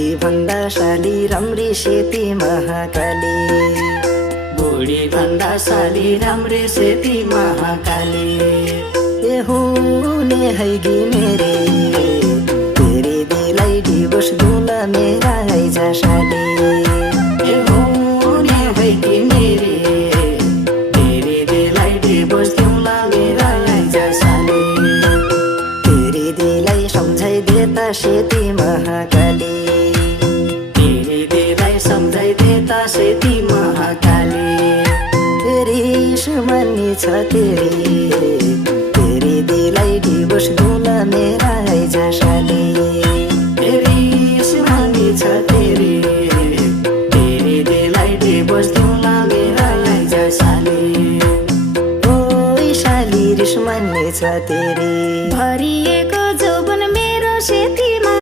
बुढी भन्दा साली राम्री सेती महाकाली, बुढी भन्दा साली राम्री सेती महाकाली। ए हुने हैगी मेरे तेरे दिलाई डिभोर्स दूला मेरा आइजा साली। ए हुने हैगी मेरे तेरे दिलाई डिभोर्स दूला मेरा आइजा साली। तेरे दिलाई सम्झाइ देता सेती महाकाली, तेरे दिलाई सम्झाइ देता सेती महाकाली। रिस मान्ने छ तेरे दिलाई डिभोर्स दूला मेरा